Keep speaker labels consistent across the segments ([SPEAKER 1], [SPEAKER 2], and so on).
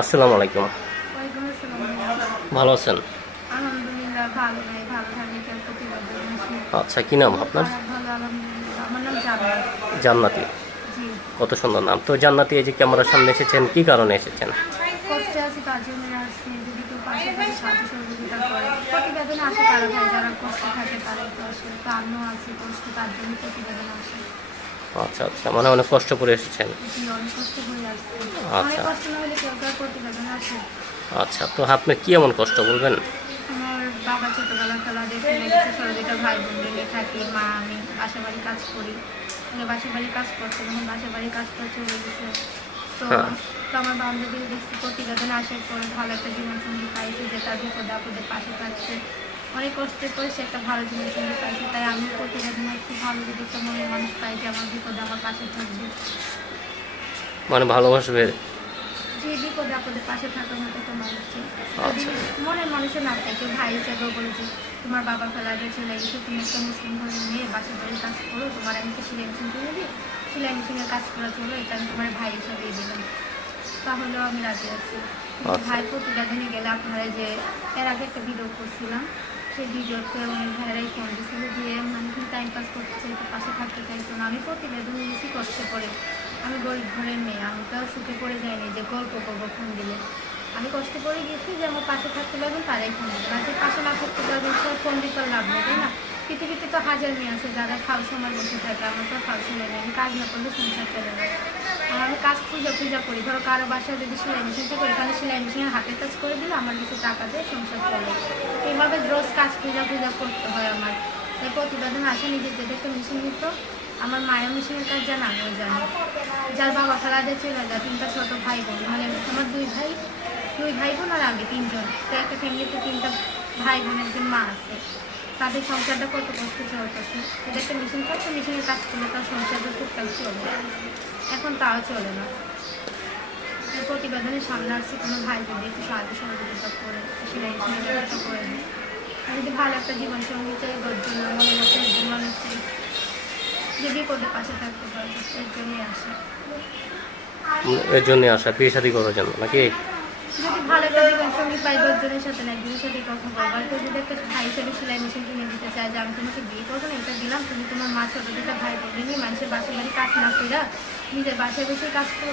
[SPEAKER 1] আসসালামু আলাইকুম। ভালো আছেন? আচ্ছা কি নাম আপনার?
[SPEAKER 2] নাম জান্নাত।
[SPEAKER 1] কত সুন্দর নাম। তো জান্নাতি এই যে ক্যামেরার সামনে এসেছেন কি কারণে এসেছেন?
[SPEAKER 2] যারা কষ্ট থাকে তারা আমিও আছি কষ্ট তার জন্য প্রতিবেদন আসে।
[SPEAKER 1] আচ্ছা আচ্ছা মানে অনেক কষ্ট করে এসেছেন। আচ্ছা। আচ্ছা তো আপনার কি এমন কষ্ট বলবেন?
[SPEAKER 2] আমার বাবা ছোটবেলা খেলা দেখে লেগেছে ছোট দুটো ভাই বোন মিলে থাকি মা আমি বাসা বাড়ি কাজ করি। মানে বাসা বাড়ি কাজ করছে তখন বাসা বাড়ি কাজ করে চলে গেছে। তো
[SPEAKER 1] হ্যাঁ।
[SPEAKER 2] তো আমার বান্ধবী দেখছি প্রতিবেদন আসার পর ভালো একটা জীবনসঙ্গী পাইছে যে তার বিপদে আপদে পাশে থাকছে। অনেক কষ্ট করে সে একটা ভালো জিনিস জীবনসঙ্গী পাইছে। তাই আমি প্রতিবেদন একটু ভালো যদি একটা মনের মানুষ পাই যে আমার বিপদে আমার পাশে থাকবে।
[SPEAKER 1] মানে ভালোবাসবে?
[SPEAKER 2] যে বিপদে আপদে পাশে থাকার মতো একটা মানুষ। মনের মানুষের না থাকে ভাই হিসেবেও বলেছে তোমার বাবা ফেলা দিয়ে চলে গেছে তুমি একটা মুসলিম মেয়ে বাসা বাড়ির কাজ করো তোমার আমি তো সিলাই মেশিন কিনে দিই সিলাই মেশিনের কাজ করা চলো এটা আমি তোমার ভাই হিসাবেই দিলাম। তাহলেও আমি রাজি আছি। কিন্তু
[SPEAKER 1] আচ্ছা।
[SPEAKER 2] ভাই প্রতিবেদনে গেলে আপনারা যে এর আগে একটা ভিডিও করছিলাম সেই ভিডিওতে উনি ভাইরাই ফোন দিয়েছিল দিয়ে মানে টাইম পাস করতে চাইতো পাশে থাকতে চাইতো না। আমি প্রতিবেদন বেশি কষ্ট করে আমি গরিব ঘরের মেয়ে, আমি তো সুখে পড়ে যাইনি যে গল্প করব ফোন দিলে। আমি কষ্ট করে গেছি যে আমার পাশে থাকতে পারবেন তারাই ফোন আর যে পাশে না থাকতে পারবেন সে ফোন দিতে লাভ নেই, তাই না? পৃথিবীতে তো হাজার মেয়ে আছে, যারা খাও সময় বসে থাকে, আমার তো খাও সময় নেই, আমি কাজ না করলে সংসার চলে না। আর আমি কাজ পূজা পূজা করি। ধরো কারও বাসায় যদি সেলাই মেশিন থাকে ওখানে সেলাই মেশিনের হাতে কাজ করে দিলে আমার কিছু টাকা দিয়ে সংসার চলে। এইভাবে রোজ কাজ পূজা পূজা করতে হয় আমার। তাই প্রতিবেদন আসে নিজের যেটা একটা মেশিন নিত, আমার মায়ের মেশিনের কাজ জানা আমিও জানি। যার বাবা দিয়ে চলে যায় তিনটা ছোটো ভাই বোন মানে আমার দুই ভাই দুই ভাই বোন আর আমি তিনজন। তো একটা ফ্যামিলিতে তিনটা ভাই বোন, একজন মা আছে। তাদের সংসারটা কত কষ্ট চলতেছে। এটা একটা মেশিন করছে মেশিনের কাজ করলে তার সংসারটা টুকটাক চলে এখন তাও চলে না। প্রতিবেদনের সামনে আসছে কোনো ভাই যদি একটু সাহায্য সহযোগিতা করে সেলাই করে যদি ভালো একটা জীবন সঙ্গী চাই দশজন মনে মানুষ চাই। যে বিপদে পাশে থাকতে পারে, এর জন্যই আসে।
[SPEAKER 1] এর জন্য আসা। বিয়ে শাদী করার জন্য নাকি?
[SPEAKER 2] যদি ভালো একটা জীবন সঙ্গী পাই দশজনের সাথে না একজনের সাথে কথা বলব। আর যদি একটা ভাই হিসেবে সেলাই মেশিন কিনে দিতে চায় যে আমি তোমাকে বিয়ে করব না এটা দিলাম তুমি তোমার মা ছোট দুটো ভাই বোন নিয়ে মানুষের বাসা বাড়ি কাজ না করে নিজের বাসায় বসে কাজ করো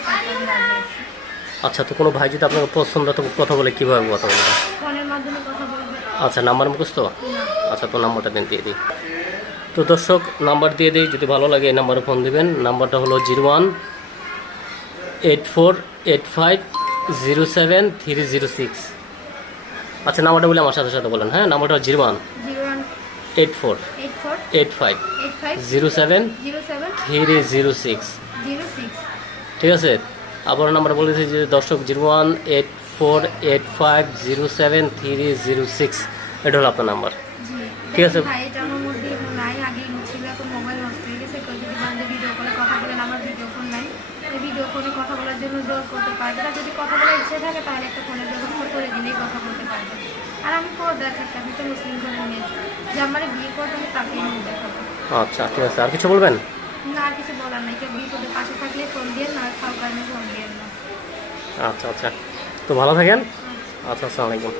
[SPEAKER 1] আচ্ছা তো কোনো ভাই যদি আপনাকে পছন্দ তো কথা বলে কীভাবে কথা বলবে?
[SPEAKER 2] ফোনের মাধ্যমে কথা বলবে।
[SPEAKER 1] আচ্ছা নাম্বার মুখস্থ? আচ্ছা তো নাম্বারটা দিন দিয়ে দিই। তো দর্শক নাম্বার দিয়ে দিই যদি ভালো লাগে এই নাম্বারে ফোন দেবেন। নাম্বারটা হলো zero one eight four eight five zero seven three zero six. আচ্ছা নাম্বারটা বলে আমার সাথে সাথে বলেন হ্যাঁ? নাম্বারটা zero one. Eight four.
[SPEAKER 2] Eight
[SPEAKER 1] five. Zero seven. Three zero six. ঠিক আছে? আবার নাম্বার বলেছি যে দর্শক zero one eight four eight five zero seven three zero six. এটা হলো আপনার নাম্বার। ঠিক আছে।
[SPEAKER 2] ভাই এটা আমার মধ্যে নাই আগে ছিল এখন মোবাইল নষ্ট হয়ে গেছে কেউ যদি বান্ধব ভিডিও কলে কথা বলেন আমার ভিডিও ফোন নাই এই ভিডিও ফোনে কথা বলার জন্য জোর করতে পারবে না। যদি কথা বলার ইচ্ছে থাকে তাহলে একটা ফোনের ব্যবস্থা করে দিলেই কথা বলতে পারবে। আর আমি পর দেখাচ্ছি আমি তো মুসলিম ঘরের মেয়ে। যে আমার বিয়ে করতে আমি তাকে নিয়ে দেখাবো।
[SPEAKER 1] আচ্ছা ঠিক আছে। আর কিছু বলবেন?
[SPEAKER 2] না আর কিছু বলার নাই। কেউ বিয়ে বিপদে পাশে থাকলে ফোন দিয়ে না খাও কারণে ফোন দিয়ে না।
[SPEAKER 1] আচ্ছা আচ্ছা। তো ভালো থাকেন। আচ্ছা আসসালামু আলাইকুম।